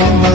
home.